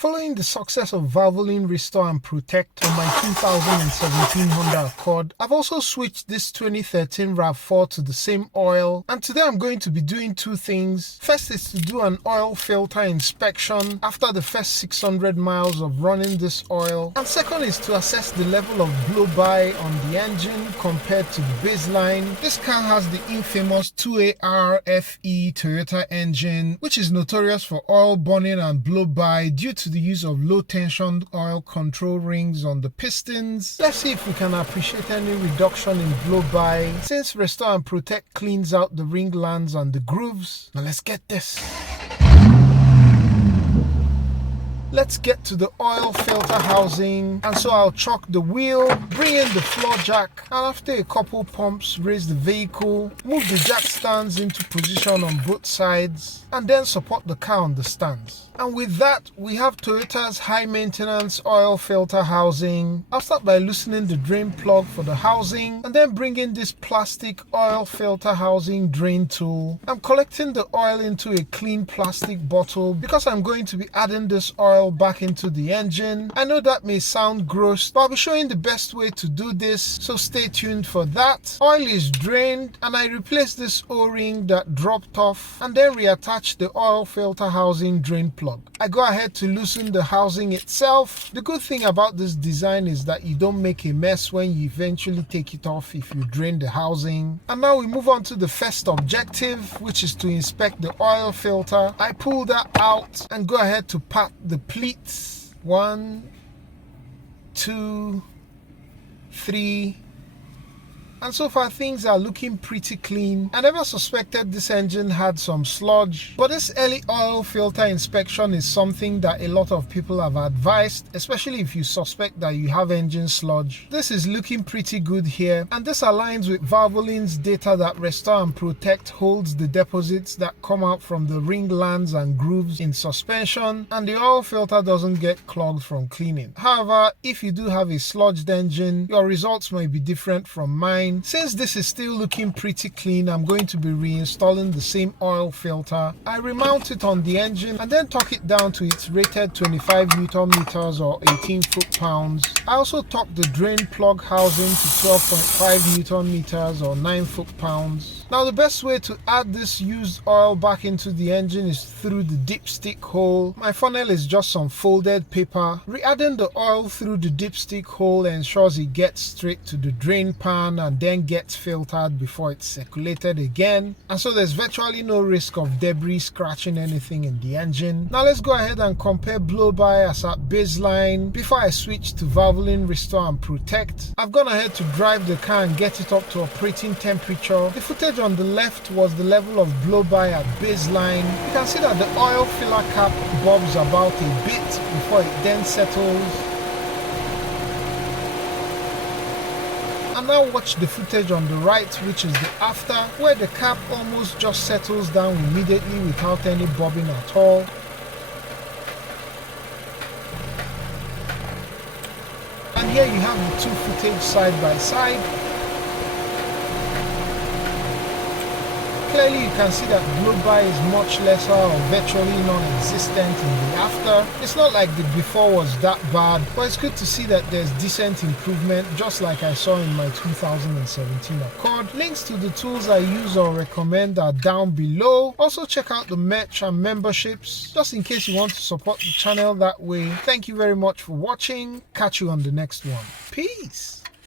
Following the success of Valvoline Restore and Protect on my 2017 Honda Accord, I've also switched this 2013 RAV4 to the same oil, and today I'm going to be doing two things. First is to do an oil filter inspection after the first 600 miles of running this oil, and second is to assess the level of blow-by on the engine compared to the baseline. This car has the infamous 2AR-FE Toyota engine, which is notorious for oil burning and blow-by due to the use of low tension oil control rings on the pistons. Let's see if we can appreciate any reduction in blow-by since Restore and Protect cleans out the ring lands and the grooves. Now let's get this. Let's get to the oil filter housing, and so I'll chock the wheel, bring in the floor jack, and after a couple pumps raise the vehicle, move the jack stands into position on both sides, and then support the car on the stands. And with that, we have Toyota's high maintenance oil filter housing. I'll start by loosening the drain plug for the housing, and then bring in this plastic oil filter housing drain tool. I'm collecting the oil into a clean plastic bottle because I'm going to be adding this oil back into the engine. I know that may sound gross, but I'll be showing the best way to do this, so stay tuned for that. Oil is drained, and I replace this O-ring that dropped off, and then reattach the oil filter housing drain plug. I go ahead to loosen the housing itself. The good thing about this design is that you don't make a mess when you eventually take it off if you drain the housing. And now we move on to the first objective, which is to inspect the oil filter. I pull that out and go ahead to pat the pleats. 1, 2, 3. And so far things are looking pretty clean. I never suspected this engine had some sludge, but this early oil filter inspection is something that a lot of people have advised, especially if you suspect that you have engine sludge. This is looking pretty good here, and this aligns with Valvoline's data that Restore and Protect holds the deposits that come out from the ring lands and grooves in suspension, and the oil filter doesn't get clogged from cleaning. However, if you do have a sludged engine, your results might be different from mine. Since this is still looking pretty clean, I'm going to be reinstalling the same oil filter. I remount it on the engine and then torque it down to its rated 25 Newton meters or 18 foot-pounds. I also torque the drain plug housing to 12.5 Newton meters or 9 foot-pounds. Now the best way to add this used oil back into the engine is through the dipstick hole. My funnel is just some folded paper. Re-adding the oil through the dipstick hole ensures it gets straight to the drain pan and then gets filtered before it's circulated again, and so there's virtually no risk of debris scratching anything in the engine. Now let's go ahead and compare blow-by as at baseline before I switch to Valvoline Restore and Protect. I've gone ahead to drive the car and get it up to operating temperature. The footage on the left was the level of blow-by at baseline. You can see that the oil filler cap bobs about a bit before it then settles. And now watch the footage on the right, which is the after, where the cap almost just settles down immediately without any bobbing at all. And here you have the two footage side by side. Clearly you can see that blow-by is much lesser or virtually non-existent in the after. It's not like the before was that bad, but it's good to see that there's decent improvement, just like I saw in my 2017 Accord. Links to the tools I use or recommend are down below. Also check out the merch and memberships, just in case you want to support the channel that way. Thank you very much for watching. Catch you on the next one. Peace!